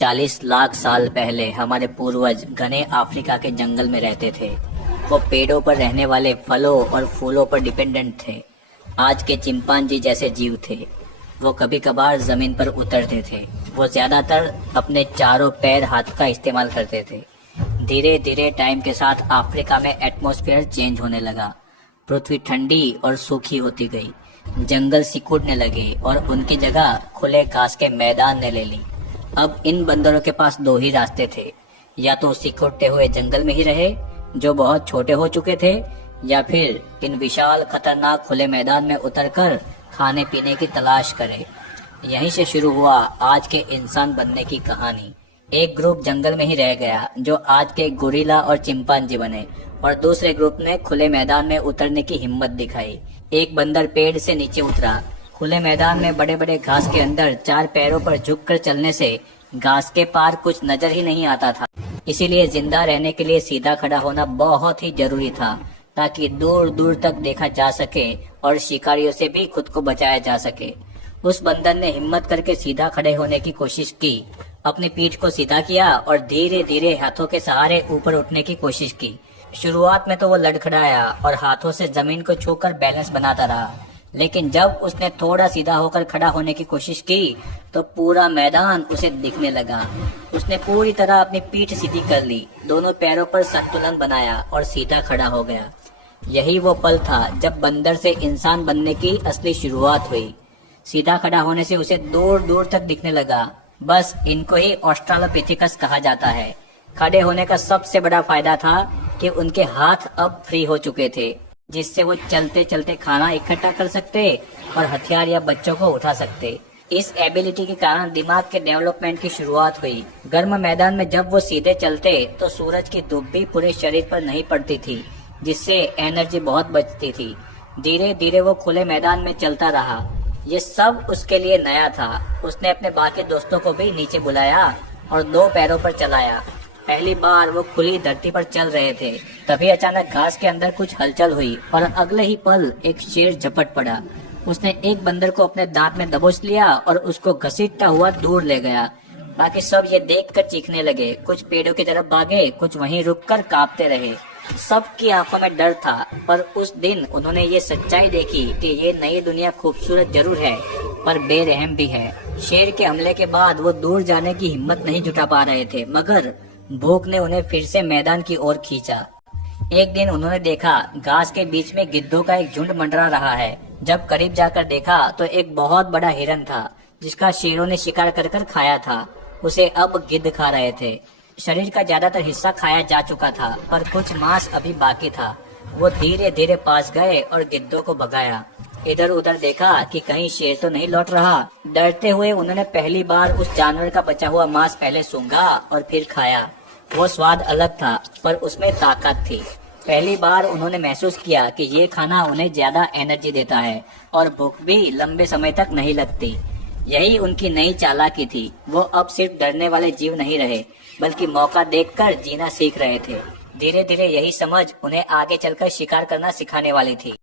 40 लाख साल पहले हमारे पूर्वज घने अफ्रीका के जंगल में रहते थे। वो पेड़ों पर रहने वाले फलों और फूलों पर डिपेंडेंट थे। आज के चिंपांजी जैसे जीव थे। वो कभी कभार जमीन पर उतरते थे। वो ज्यादातर अपने चारों पैर हाथ का इस्तेमाल करते थे। धीरे धीरे टाइम के साथ अफ्रीका में एटमॉस्फेयर चेंज होने लगा। पृथ्वी ठंडी और सूखी होती गई। जंगल सिकुड़ने लगे और उनकी जगह खुले घास के मैदान ने ले ली। अब इन बंदरों के पास दो ही रास्ते थे, या तो सिकुड़ते हुए जंगल में ही रहे जो बहुत छोटे हो चुके थे, या फिर इन विशाल खतरनाक खुले मैदान में उतरकर खाने पीने की तलाश करे। यहीं से शुरू हुआ आज के इंसान बनने की कहानी। एक ग्रुप जंगल में ही रह गया जो आज के गोरिल्ला और चिंपांजी बने, और दूसरे ग्रुप ने खुले मैदान में उतरने की हिम्मत दिखाई। एक बंदर पेड़ से नीचे उतरा। खुले मैदान में बड़े बड़े घास के अंदर चार पैरों पर झुककर चलने से घास के पार कुछ नजर ही नहीं आता था। इसीलिए जिंदा रहने के लिए सीधा खड़ा होना बहुत ही जरूरी था, ताकि दूर दूर तक देखा जा सके और शिकारियों से भी खुद को बचाया जा सके। उस बंदर ने हिम्मत करके सीधा खड़े होने की कोशिश की। अपनी पीठ को सीधा किया और धीरे धीरे हाथों के सहारे ऊपर उठने की कोशिश की। शुरुआत में तो वो लड़खड़ाया और हाथों से जमीन को छूकर बैलेंस बनाता रहा, लेकिन जब उसने थोड़ा सीधा होकर खड़ा होने की कोशिश की तो पूरा मैदान उसे दिखने लगा। उसने पूरी तरह अपनी पीठ सीधी कर ली, दोनों पैरों पर संतुलन बनाया और सीधा खड़ा हो गया। यही वो पल था जब बंदर से इंसान बनने की असली शुरुआत हुई। सीधा खड़ा होने से उसे दूर दूर तक दिखने लगा। बस इनको ही ऑस्ट्रालोपिथेकस कहा जाता है। खड़े होने का सबसे बड़ा फायदा था कि उनके हाथ अब फ्री हो चुके थे, जिससे वो चलते चलते खाना इकट्ठा कर सकते और हथियार या बच्चों को उठा सकते। इस एबिलिटी के कारण दिमाग के डेवलपमेंट की शुरुआत हुई। गर्म मैदान में जब वो सीधे चलते तो सूरज की धूप भी पूरे शरीर पर नहीं पड़ती थी, जिससे एनर्जी बहुत बचती थी। धीरे धीरे वो खुले मैदान में चलता रहा। ये सब उसके लिए नया था। उसने अपने बाकी दोस्तों को भी नीचे बुलाया और दो पैरों पर चलाया। पहली बार वो खुली धरती पर चल रहे थे, तभी अचानक घास के अंदर कुछ हलचल हुई और अगले ही पल एक शेर झपट पड़ा। उसने एक बंदर को अपने दांत में दबोच लिया और उसको घसीटता हुआ दूर ले गया। बाकी सब ये देखकर चीखने लगे। कुछ पेड़ों की तरफ भागे, कुछ वहीं रुककर कांपते रहे। सबकी आंखों में डर था, पर उस दिन उन्होंने ये सच्चाई देखी कि ये नई दुनिया खूबसूरत जरूर है, पर बेरहम भी है। शेर के हमले के बाद वो दूर जाने की हिम्मत नहीं जुटा पा रहे थे, मगर भूख ने उन्हें फिर से मैदान की ओर खींचा। एक दिन उन्होंने देखा घास के बीच में गिद्धों का एक झुंड मंडरा रहा है। जब करीब जाकर देखा तो एक बहुत बड़ा हिरन था, जिसका शेरों ने शिकार कर कर खाया था। उसे अब गिद्ध खा रहे थे। शरीर का ज्यादातर हिस्सा खाया जा चुका था, पर कुछ मांस अभी बाकी था। वो धीरे धीरे पास गए और गिद्धों को भगाया। इधर उधर देखा कि कहीं शेर तो नहीं लौट रहा। डरते हुए उन्होंने पहली बार उस जानवर का बचा हुआ मांस पहले सूंघा और फिर खाया। वो स्वाद अलग था, पर उसमें ताकत थी। पहली बार उन्होंने महसूस किया कि ये खाना उन्हें ज्यादा एनर्जी देता है और भूख भी लंबे समय तक नहीं लगती। यही उनकी नई चालाकी थी। वो अब सिर्फ डरने वाले जीव नहीं रहे, बल्कि मौका देखकर जीना सीख रहे थे। धीरे धीरे यही समझ उन्हें आगे चलकर शिकार करना सिखाने वाली थी।